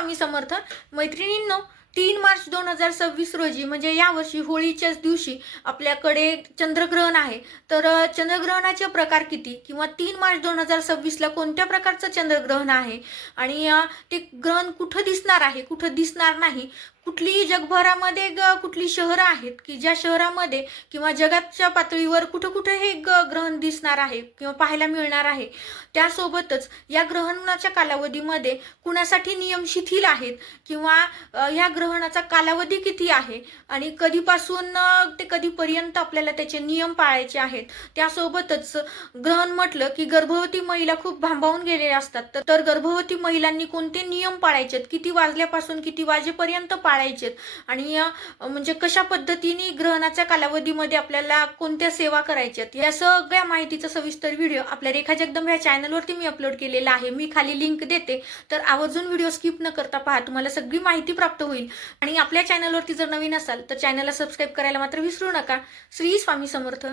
स्वामी समर्थ मैत्रिणींनो, 3 मार्च 2026 रोजी म्हणजे यावर्षी होळीच्याच दिवशी आपल्याकडे चंद्रग्रहण आहे. तर चंद्रग्रहणाचे प्रकार किती किंवा 3 मार्च 2026ला कोणत्या प्रकारचं चंद्रग्रहण आहे आणि ते ग्रहण कुठं दिसणार आहे, कुठं दिसणार नाही, कुठली जगभरामध्ये कुठली शहरं आहेत की ज्या शहरामध्ये किंवा जगाच्या पातळीवर कुठं कुठं हे ग्रहण दिसणार आहे किंवा पाहायला मिळणार आहे. त्यासोबतच या ग्रहणाच्या कालावधीमध्ये कुणासाठी नियम शिथिल आहेत किंवा या ग्रहणाचा कालावधी किती आहे आणि कधीपासून ते कधीपर्यंत आपल्याला त्याचे नियम पाळायचे आहेत. त्यासोबतच ग्रहण म्हटलं की गर्भवती महिला खूप भांबावून गेलेल्या असतात. तर गर्भवती महिलांनी कोणते नियम पाळायचे, किती वाजल्यापासून किती वाजेपर्यंत पाळायचे आणि म्हणजे कशा पद्धतीने ग्रहणाच्या कालावधीमध्ये आपल्याला कोणत्या सेवा करायच्यात या सगळ्या माहितीचा सविस्तर व्हिडिओ आपल्या रेखा जगदंब या चॅनलवरती मी अपलोड केलेला आहे. मी खाली लिंक देते, तर आवर्जून व्हिडिओ स्किप न करता पहा, तुम्हाला सगळी माहिती प्राप्त होईल. आणि आपल्या चॅनलवरती जर नवीन असाल तर चॅनलला सबस्क्राईब करायला मात्र विसरू नका. श्री स्वामी समर्थ.